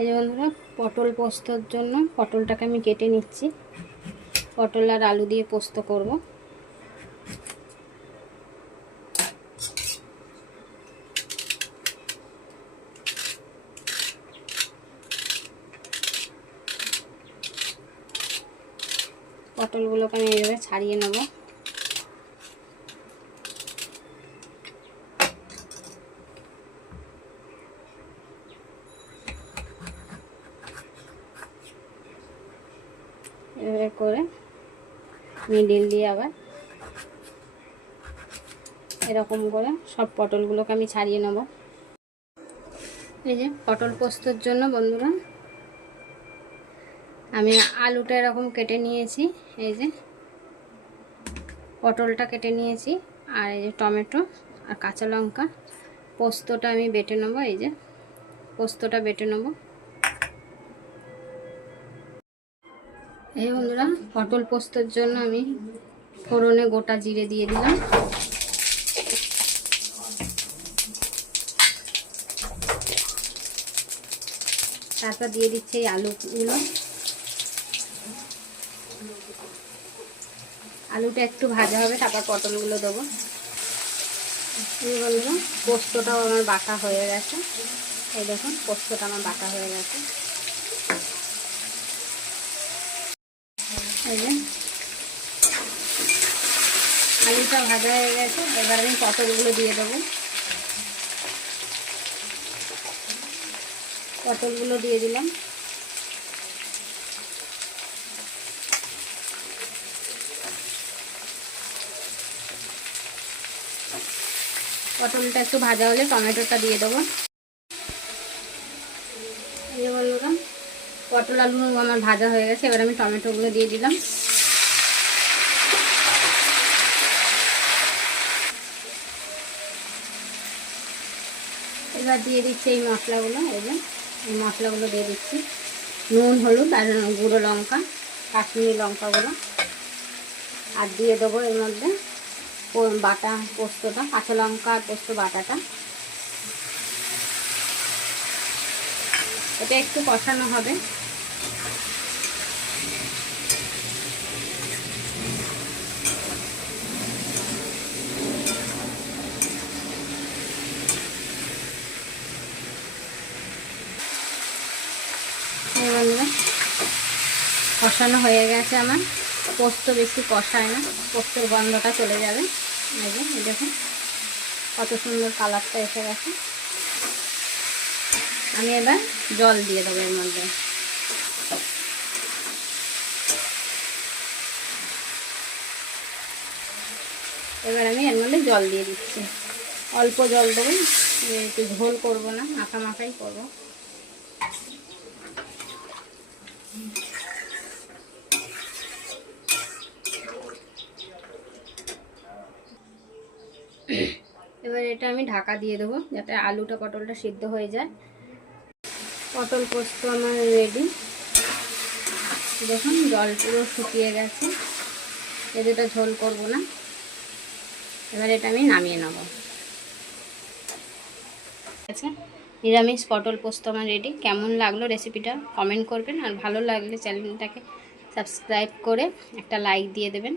এই যে বন্ধুরা, পটল পোস্তর জন্য পটলটাকে আমি কেটে নিচ্ছি। পটল আর আলু দিয়ে পোস্ত করব। পটলগুলোকে আমি এইভাবে ছাড়িয়ে নেব। এভাবে করে মিডিল দিয়ে আবার এরকম করে সব পটলগুলোকে আমি ছাড়িয়ে নেব। এই যে পটল পোস্তর জন্য বন্ধুরা আমি আলুটা এরকম কেটে নিয়েছি, এই যে পটলটা কেটে নিয়েছি, আর এই যে টমেটো আর কাঁচা লঙ্কা। পোস্তটা আমি বেটে নেব। এই যে পোস্তটা বেটে নেব। এই বন্ধুরা, পটল পোস্তর জন্য আমি ফোড়নে গোটা জিরে দিয়ে দিলাম। তারপর দিয়ে দিচ্ছি এই আলুগুলো। আলুটা একটু ভাজা হবে, তারপর পটলগুলো দেবো। এই বন্ধুরা, পোস্তটাও আমার বাটা হয়ে গেছে। এই দেখুন, পোস্তটা আমার বাটা হয়ে গেছে। এই যে আলুটা ভাজা হয়ে গেছে, এবার আমি পটলগুলো দিয়ে দেবো। পটলগুলো দিয়ে দিলাম। পটলটা একটু ভাজা হলে টমেটোটা দিয়ে দেবো। এই যে বন্ধুরা, পটল আলু আমার ভাজা হয়ে গেছে, এবার আমি টমেটোগুলো দিয়ে দিলাম। এবার দিয়ে দিচ্ছি এই মশলাগুলো। এই যে এই মশলাগুলো দিয়ে দিচ্ছি, নুন, হলুদ আর গুঁড়ো লঙ্কা, কাশ্মীরি লঙ্কাগুলো। আর দিয়ে দেবো এর মধ্যে বাটা পোস্তটা, কাঁচা লঙ্কা আর পোস্ত বাটাটা। এটা একটু কষানো হবে। কষানো হয়ে গেছে আমার। পোস্ত বেশি কষায় না, পোস্তর গন্ধটা চলে যাবে। এই যে দেখুন কত সুন্দর কালারটা এসে গেছে। আমি এবার জল দিয়ে দেবো এর মধ্যে। এবার আমি এর মধ্যে জল দিয়ে দিচ্ছি, অল্প জল দেবো, একটু ঝোল করবো না, মাখা মাখাই করবো। এবার এটা আমি ঢাকা দিয়ে দেবো যাতে আলুটা পটলটা সিদ্ধ হয়ে যায়। পটল পোস্ত আমার রেডি। দেখুন জল পুরো শুকিয়ে গেছে, এটা ঝোল করব না। এবার এটা আমি নামিয়ে নেব। আচ্ছা, নিরামিষ পটল পোস্ত আমার রেডি। কেমন লাগলো রেসিপিটা কমেন্ট করবেন, আর ভালো লাগলে চ্যানেলটাকে সাবস্ক্রাইব করে একটা লাইক দিয়ে দেবেন।